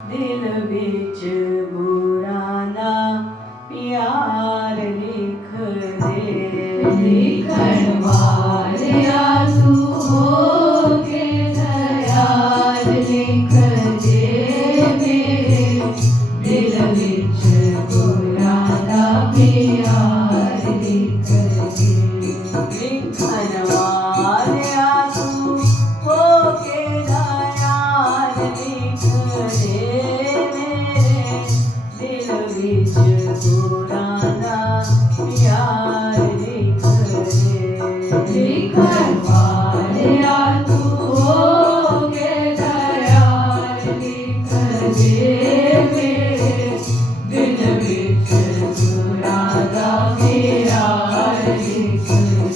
दिल विच बुराना प्यार लिख दे। लिखण वालिया तू होके दयाल लिख दे मेरे दिल विच बुराना प्यार लिख दे। लिखण वालिया तू होके दयाल लिख दे मेरे दिल विच बुराना प्यार लिख दे। लिखण वालिया तू होके दयाल लिख दे मेरे दिल विच बुराना प्यार लिख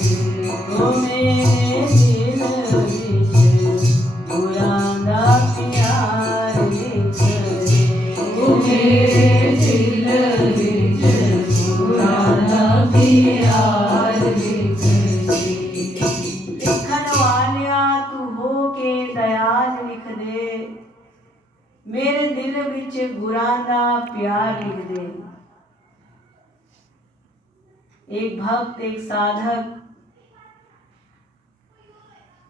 दे। ओ मेरे दिल विच बुराना प्यार लिख दे। ओ मेरे दिल विच बुराना प्यार लिख दे। लिखण वालिया तू हो के दयाल लिख दे मेरे दिल विच गुरां दा प्यार लिख दे। एक भक्त, एक साधक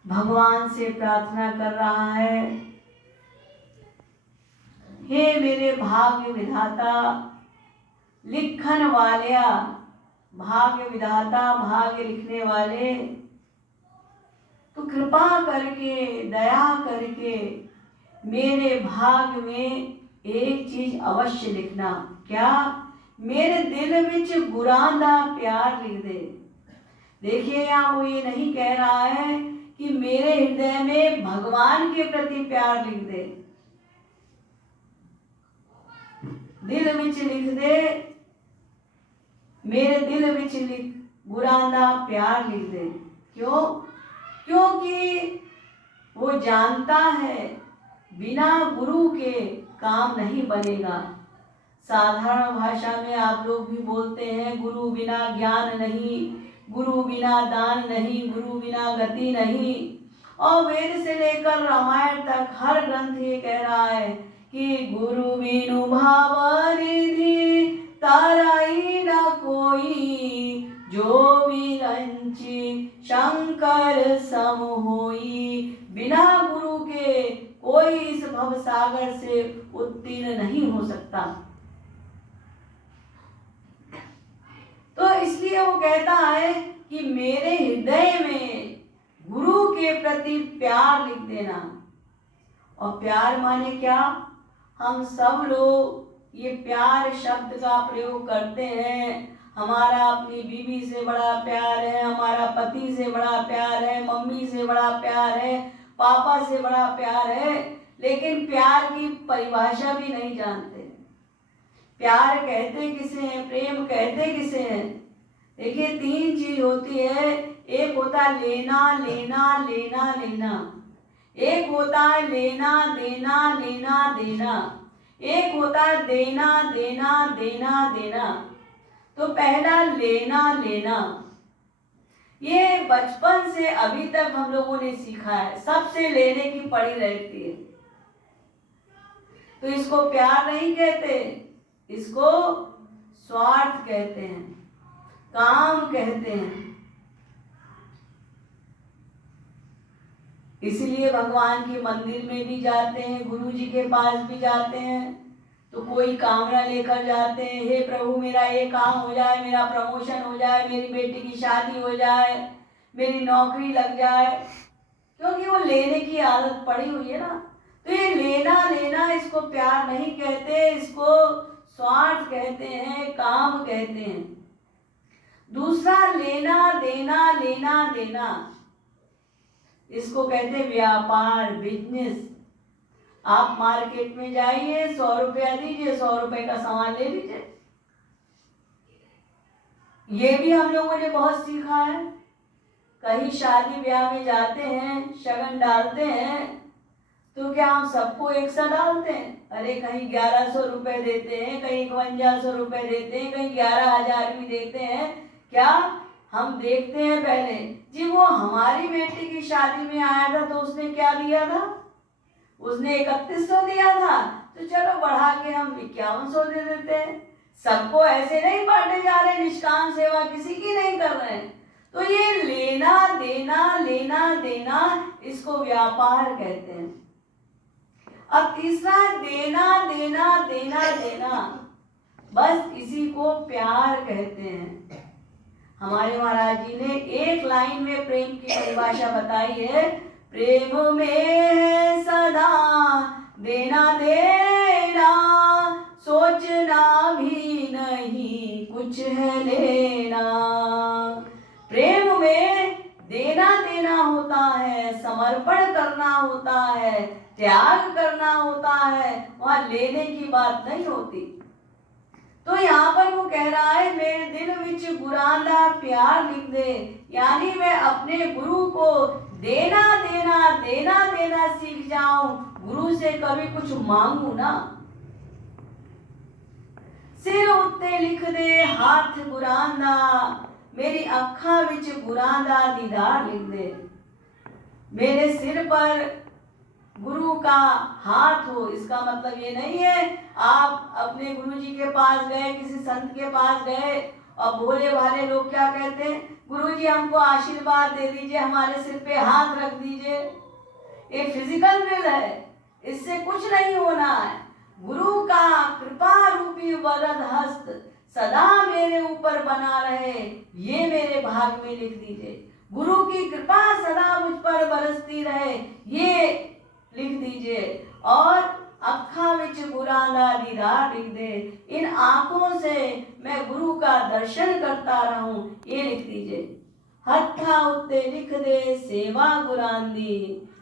भगवान से प्रार्थना कर रहा है, हे मेरे भाग्य विधाता, लिखन वालिया, भाग्य विधाता, भाग्य लिखने वाले, तो कृपा करके, दया करके मेरे भाग्य में एक चीज अवश्य लिखना। क्या? मेरे दिल विच गुरां दा प्यार लिख दे। देखिए, यहाँ वो ये नहीं कह रहा है कि मेरे हृदय में भगवान के प्रति प्यार लिख दे। दिल विच लिख दे, मेरे दिल विच लिख गुरां दा प्यार लिख दे। क्यों? क्योंकि वो जानता है बिना गुरु के काम नहीं बनेगा। साधारण भाषा में आप लोग भी बोलते हैं, गुरु बिना ज्ञान नहीं, गुरु बिना दान नहीं, गुरु बिना गति नहीं। और वेद से लेकर रामायण तक हर ग्रंथ ये कह रहा है कि गुरु बिनु भाव निधि ताराई न कोई, जो विरंची शंकर सम होई। बिना गुरु के कोई इस भव सागर से उत्तीर्ण नहीं हो सकता। तो इसलिए वो कहता है कि मेरे हृदय में गुरु के प्रति प्यार लिख देना। और प्यार माने क्या? हम सब लोग ये प्यार शब्द का प्रयोग करते हैं। हमारा अपनी बीवी से बड़ा प्यार है, हमारा पति से बड़ा प्यार है, मम्मी से बड़ा प्यार है, पापा से बड़ा प्यार है, लेकिन प्यार की परिभाषा भी नहीं जानते। प्यार कहते किसे हैं, प्रेम कहते किसे हैं? देखिए, तीन चीज होती है। एक होता है लेना, लेना, लेना, लेना। एक होता है लेना, देना, लेना, देना। एक होता है देना, देना, देना, देना। तो पहला लेना, लेना, ये बचपन से अभी तक हम लोगों ने सीखा है। सबसे लेने की पड़ी रहती है। तो इसको प्यार नहीं कहते, इसको स्वार्थ कहते हैं, काम कहते हैं। इसलिए भगवान के मंदिर में भी जाते हैं, गुरु जी के पास भी जाते हैं, तो कोई कामना लेकर जाते हैं, हे प्रभु मेरा ये काम हो जाए, मेरा प्रमोशन हो जाए, मेरी बेटी की शादी हो जाए, मेरी नौकरी लग जाए। क्योंकि वो लेने की आदत पड़ी हुई है ना। तो ये लेना, लेना, इसको प्यार नहीं कहते, इसको स्वार्थ कहते हैं, काम कहते हैं। दूसरा लेना, देना, लेना, देना, इसको कहते हैं व्यापार, बिजनेस। आप मार्केट में जाइए, 100 रुपया दीजिए, 100 रुपए का सामान ले लीजिए। ये भी हम लोगों ने बहुत सीखा है। कहीं शादी ब्याह में जाते हैं, शगन डालते हैं, तो क्या हम सबको एक सा डालते हैं? अरे कहीं 1100 रुपए देते हैं, कहीं 5100 रुपए देते हैं, कहीं 11,000 भी देते हैं। क्या हम देखते हैं पहले जी? वो हमारी बेटी की शादी में आया था तो उसने क्या दिया था? उसने 3100 दिया था, तो चलो बढ़ा के हम 5100 दे देते हैं। सबको ऐसे नहीं बांटे जा रहे, निष्काम सेवा किसी की नहीं कर रहे हैं। तो ये लेना देना इसको व्यापार कहते हैं। अब तीसरा देना, बस इसी को प्यार कहते हैं। हमारे महाराज जी ने एक लाइन में प्रेम की परिभाषा बताई है, प्रेम में है सदा देना, सोचना भी नहीं कुछ है लेना। प्रेम में देना होता है, समर्पण करना होता है, त्याग करना होता है, वहां लेने की बात नहीं होती। तो यहाँ पर वो कह रहा है, मेरे दिल विच गुरां दा प्यार लिख दे, यानी मैं अपने गुरु को देना सीख जाऊं, गुरु से कभी कुछ मांगू ना। सिर उत्ते लिख दे हाथ गुरां दा, मेरी अखा विच गुरां दा दीदार लिख दे। मेरे सिर पर गुरु का हाथ हो, इसका मतलब ये नहीं है आप अपने गुरु जी के पास गए, किसी संत के पास गए और भोले भाले लोग क्या कहते हैं, गुरु जी हमको आशीर्वाद दे दीजिए, हमारे सिर पे हाथ रख दीजिए। ये फिजिकल विल है, इससे कुछ नहीं होना है। गुरु का कृपा रूपी वरद हस्त सदा मेरे ऊपर बना रहे, ये मेरे भाग में लिख दीजिए। गुरु की कृपा सदा मुझ पर बरसती रहे, ये लिख दीजिए। और अखा विच गुरां दा दीदार लिख दे, इन आंखों से मैं गुरु का दर्शन करता रहूं, ये लिख दीजिए। हत्था उत्ते लिख दे सेवा गुरां दी,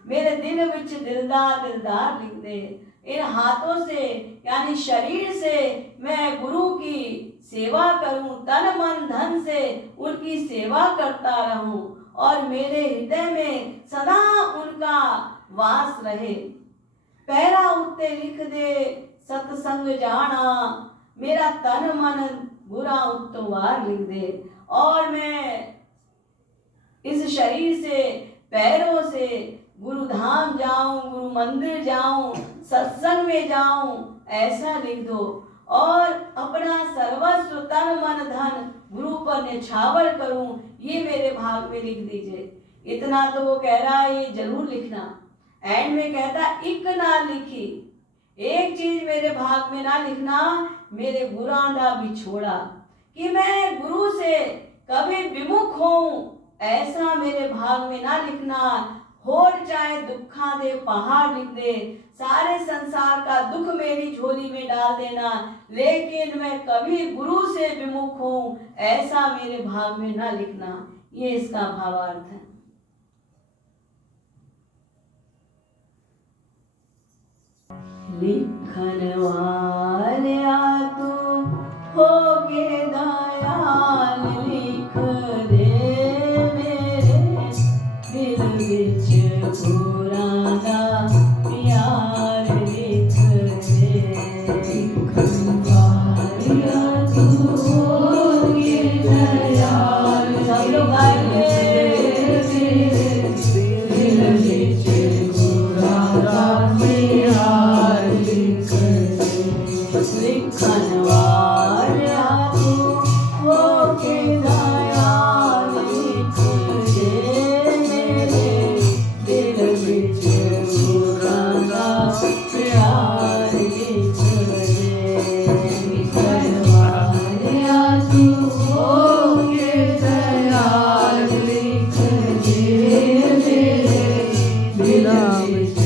मेरे दिल विच दिलदार लिख दे। इन हाथों से यानी शरीर से मैं गुरु की सेवा करूं, तन मन धन से उनकी सेवा करता रहूं और मेरे हृदय में सदा उनका वास रहे। पैरा उत्ते लिख दे सत्संग जाना, मेरा तन मन बुरा उत्तवार लिख दे। और मैं इस शरीर से पैरों से गुरु धाम जाऊं, गुरु मंदिर जाऊं, सत्संग में जाऊं, ऐसा लिख दो। और अपना सर्वस्व तन मन धन गुरु पर न्यौछावर करूं, ये मेरे भाग में लिख दीजिए। इतना तो वो कह रहा है, ये जरूर लिखना। एंड में कहता इक ना लिखी, एक चीज मेरे भाग में ना लिखना, मेरे गुरां दा बिछोड़ा, कि मैं गुरु से कभी विमुख हूं, ऐसा मेरे भाग में ना लिखना। होर चाहे दुखा दे पहाड़ लिख दे, सारे संसार का दुख मेरी झोली में डाल देना, लेकिन मैं कभी गुरु से विमुख हूं, ऐसा मेरे भाग में ना लिखना। ये इसका भावार्थ है। लिखन वालिया तू होगे दयाल, लिख दे मेरे दिल विच गुरां दा प्यार लिख दे। लिखन वालिया तू होगे दयाल, सब लोग गाएंगे। दिल विच गुरां दा प्यार लिख दे। लिखन वालिया तू होके दयाल, लिख दे मेरे दिल विच गुरां दा प्यार लिख दे। लिखन वालिया तू होके दयाल, लिख दे मेरे दिल विच